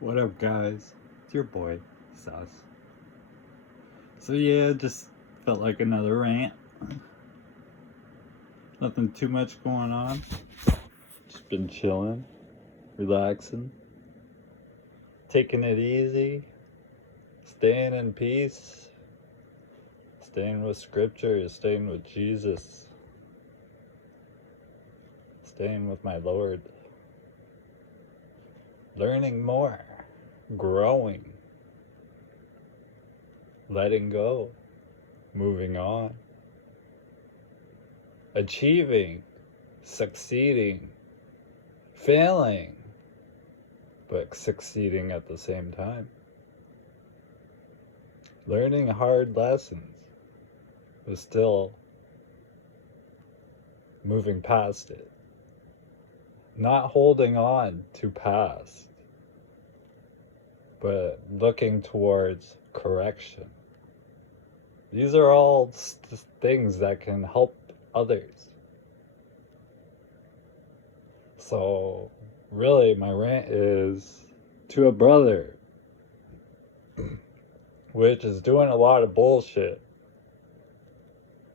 What up, guys? It's your boy, Sus. So yeah, just felt like another rant. Nothing too much going on. Just been chilling, relaxing, taking it easy, staying in peace, staying with scripture, staying with Jesus, staying with my Lord, learning more, growing, letting go, moving on, achieving, succeeding, failing, but succeeding at the same time. Learning hard lessons, but still moving past it. Not holding on to past, but looking towards correction. These are all things that can help others. So really, my rant is to a brother, which is doing a lot of bullshit,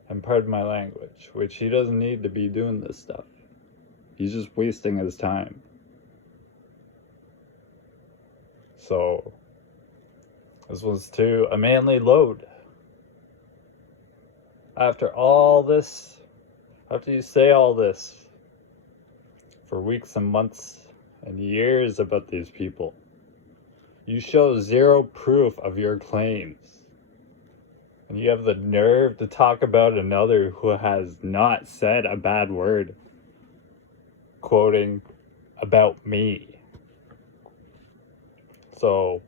and pardon my language, which he doesn't need to be doing this stuff. He's just wasting his time. So this was to a manly load. After all this, after you say all this for weeks and months and years about these people, you show zero proof of your claims. And you have the nerve to talk about another who has not said a bad word, quoting, about me. So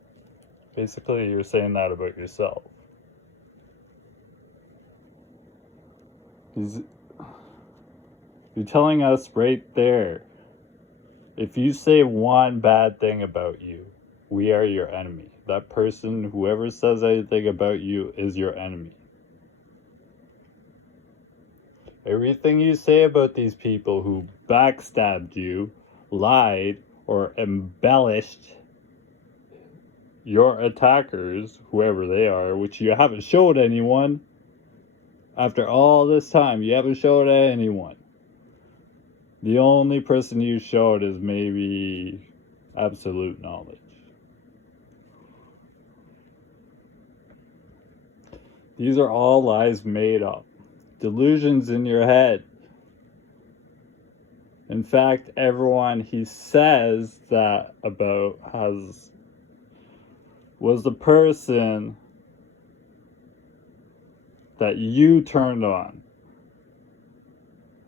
basically you're saying that about yourself. You're telling us right there, if you say one bad thing about you, we are your enemy. That person, whoever says anything about you, is your enemy. Everything you say about these people who backstabbed you, lied, or embellished your attackers, whoever they are, which you haven't showed anyone, after all this time, you haven't showed anyone. The only person you showed is maybe absolute knowledge. These are all lies made up. Delusions in your head. In fact, everyone he says that about was the person that you turned on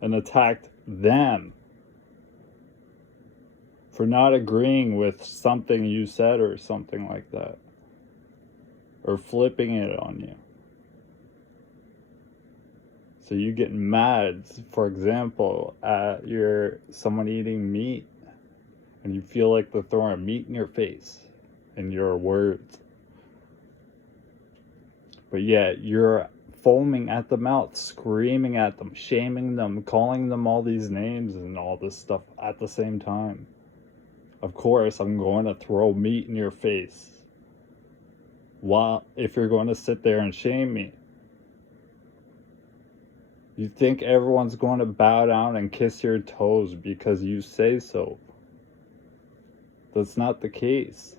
and attacked them for not agreeing with something you said or something like that, or flipping it on you. So you get mad, for example, at someone eating meat, and you feel like they're throwing meat in your face in your words, but yet you're foaming at the mouth, screaming at them, shaming them, calling them all these names and all this stuff at the same time. Of course, I'm going to throw meat in your face. If you're going to sit there and shame me, you think everyone's going to bow down and kiss your toes because you say so. That's not the case.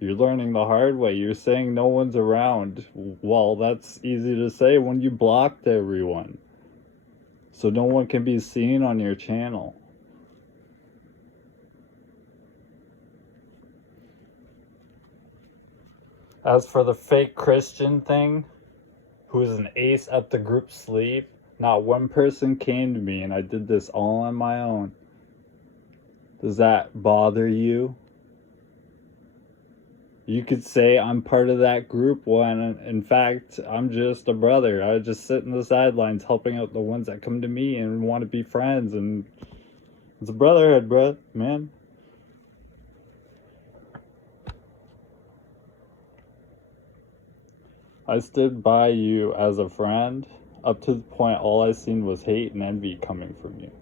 You're learning the hard way. You're saying no one's around. Well, that's easy to say when you blocked everyone, so no one can be seen on your channel. As for the fake Christian thing, who's an ace up the group sleeve, not one person came to me, and I did this all on my own. Does that bother you? You could say I'm part of that group when, in fact, I'm just a brother. I just sit in the sidelines helping out the ones that come to me and want to be friends. And it's a brotherhood, bro, man. I stood by you as a friend. Up to the point all I seen was hate and envy coming from you.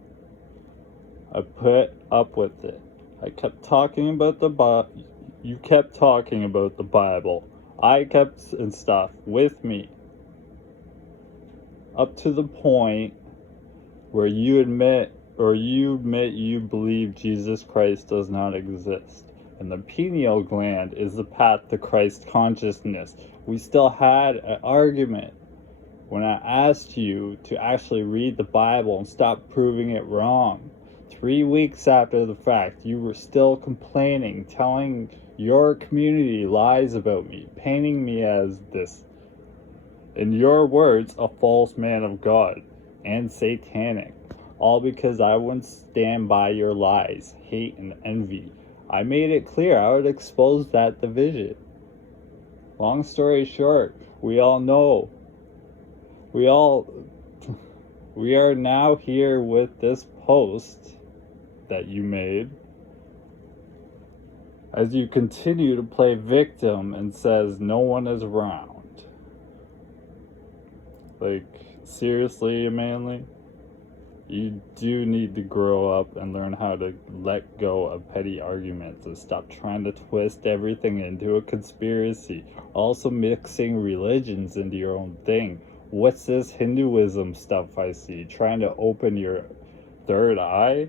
I put up with it. I kept talking about the Bible. You kept talking about the Bible. I kept and stuff with me. Up to the point where you admit you believe Jesus Christ does not exist. And the pineal gland is the path to Christ consciousness. We still had an argument when I asked you to actually read the Bible and stop proving it wrong. 3 weeks after the fact, you were still complaining, telling your community lies about me, painting me as this, in your words, a false man of God and satanic. All because I wouldn't stand by your lies, hate, and envy. I made it clear I would expose that division. Long story short, we all know. We are now here with this post that you made as you continue to play victim and says no one is around. Like, seriously, Manly? You do need to grow up and learn how to let go of petty arguments and stop trying to twist everything into a conspiracy. Also mixing religions into your own thing. What's this Hinduism stuff I see? Trying to open your third eye?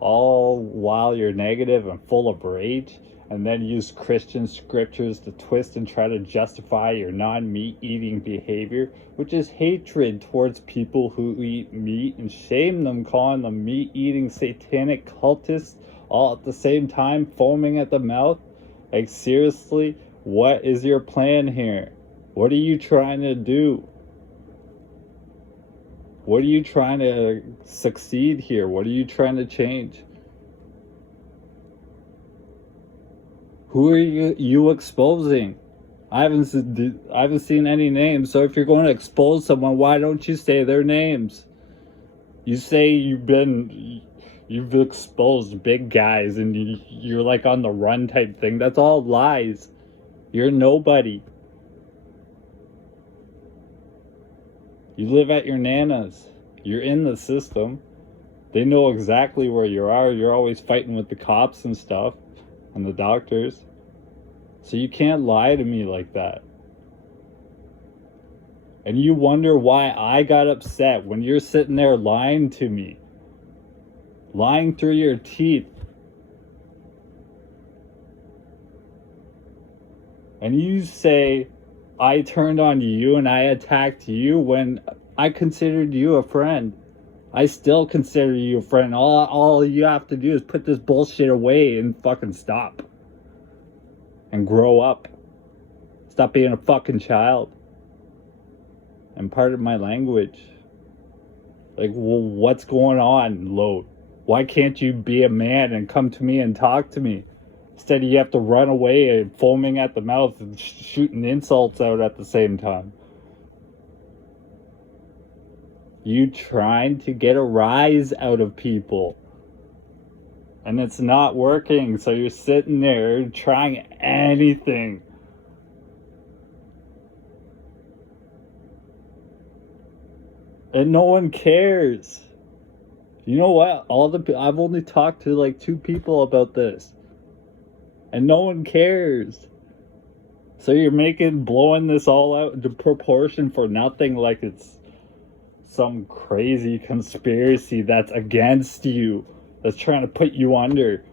All while you're negative and full of rage? And then use Christian scriptures to twist and try to justify your non-meat eating behavior, which is hatred towards people who eat meat, and shame them, calling them meat eating satanic cultists, all at the same time foaming at the mouth. Like, seriously, what is your plan here? What are you trying to do? What are you trying to succeed here? What are you trying to change? Who are you exposing? I haven't seen any names. So if you're going to expose someone, why don't you say their names? You say you've exposed big guys and you're like on the run type thing. That's all lies. You're nobody. You live at your nana's. You're in the system. They know exactly where you are. You're always fighting with the cops and stuff. And the doctors. So you can't lie to me like that. And you wonder why I got upset when you're sitting there lying to me. Lying through your teeth. And you say I turned on you and I attacked you when I considered you a friend. I still consider you a friend. All you have to do is put this bullshit away and fucking stop. And grow up. Stop being a fucking child. And pardon my language. Like, well, what's going on, Load? Why can't you be a man and come to me and talk to me? Instead, you have to run away and foaming at the mouth and shooting insults out at the same time. You trying to get a rise out of people. And it's not working, so you're sitting there trying anything. And no one cares. You know what? I've only talked to like 2 people about this. And no one cares. So you're blowing this all out into proportion for nothing, like it's some crazy conspiracy that's against you. That's trying to put you under.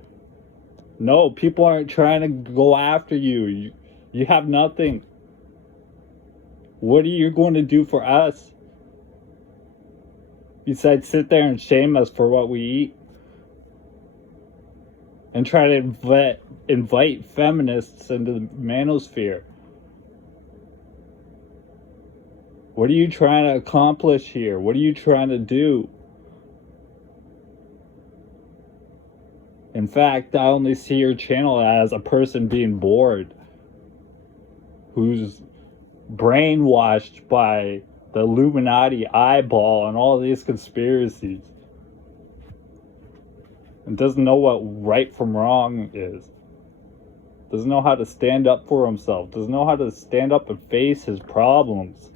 No, people aren't trying to go after you. You have nothing. What are you going to do for us? Besides sit there and shame us for what we eat. And try to invite feminists into the manosphere. What are you trying to accomplish here? What are you trying to do? In fact, I only see your channel as a person being bored, who's brainwashed by the Illuminati eyeball and all these conspiracies, and doesn't know what right from wrong is, doesn't know how to stand up for himself, doesn't know how to stand up and face his problems.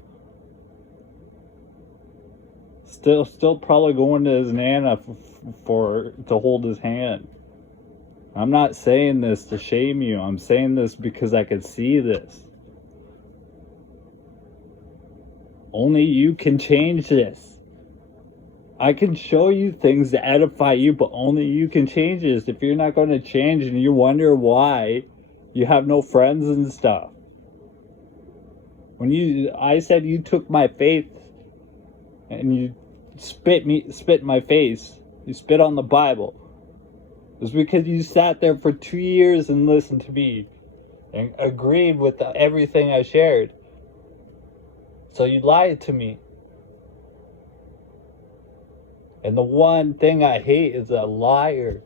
Still probably going to his nana to hold his hand. I'm not saying this to shame you. I'm saying this because I can see this. Only you can change this. I can show you things to edify you, but only you can change this. If you're not going to change and you wonder why you have no friends and stuff. I said you took my faith and you spit in my face. You spit on the Bible. It was because you sat there for 2 years and listened to me and agreed with everything I shared. So you lied to me. And the one thing I hate is a liar.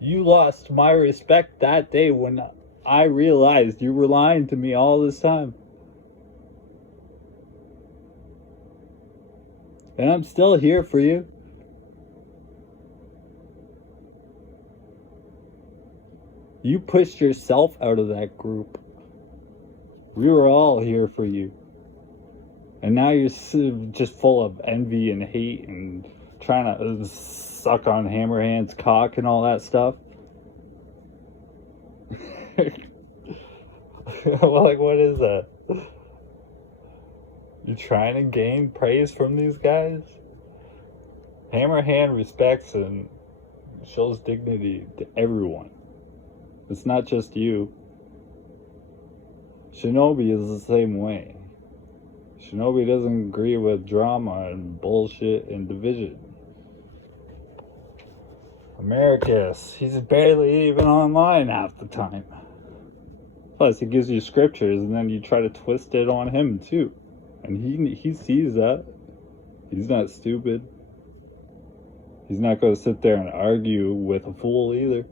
You lost my respect that day when I realized you were lying to me all this time. And I'm still here for you. You pushed yourself out of that group. We were all here for you. And now you're just full of envy and hate and trying to suck on Hammerhand's cock and all that stuff. Well, like, what is that? You trying to gain praise from these guys? Hammerhand respects and shows dignity to everyone. It's not just you. Shinobi is the same way. Shinobi doesn't agree with drama and bullshit and division. Americus, he's barely even online half the time. Plus, he gives you scriptures and then you try to twist it on him too. And he sees that. He's not stupid. He's not going to sit there and argue with a fool either.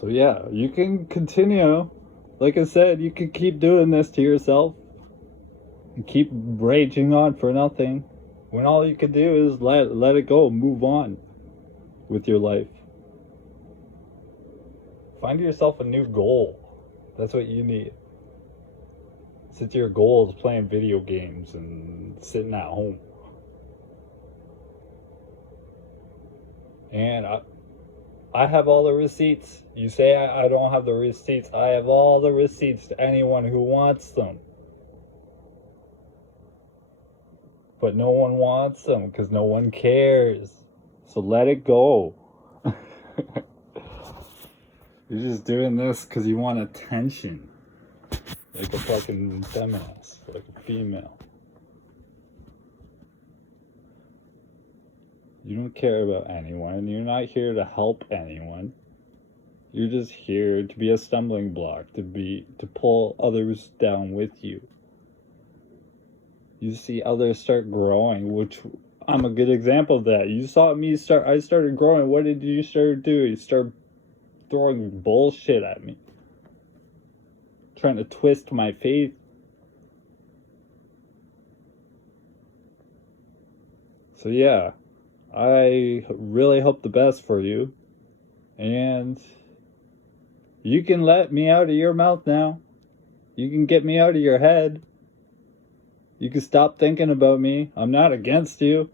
So yeah, you can continue. Like I said, you can keep doing this to yourself. And keep raging on for nothing. When all you can do is let it go, move on with your life. Find yourself a new goal. That's what you need. Since your goal is playing video games and sitting at home. And I have all the receipts. You say I don't have the receipts. I have all the receipts to anyone who wants them. But no one wants them because no one cares. So let it go. You're just doing this because you want attention. Like a fucking feminist. Like a female. You don't care about anyone. You're not here to help anyone. You're just here to be a stumbling block, to pull others down with you. You see others start growing, which I'm a good example of that. You saw me I started growing. What did you start doing? You start throwing bullshit at me. Trying to twist my faith. So yeah. I really hope the best for you. And you can let me out of your mouth now. You can get me out of your head. You can stop thinking about me. I'm not against you.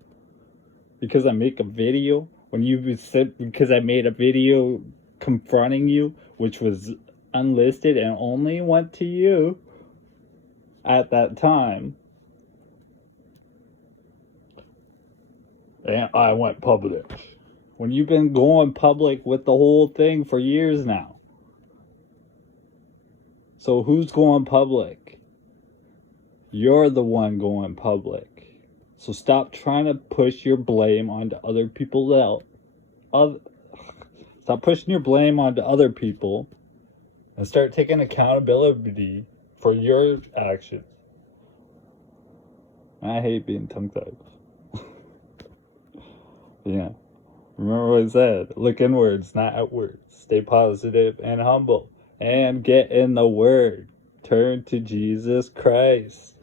Because I make a video. Because I made a video confronting you, which was unlisted and only went to you at that time. And I went public. When you've been going public with the whole thing for years now. So who's going public? You're the one going public. So stop trying to push your blame onto other people. Stop pushing your blame onto other people. And start taking accountability for your actions. I hate being tongue-tied. Yeah. Remember what I said. Look inwards, not outwards. Stay positive and humble. And get in the Word. Turn to Jesus Christ.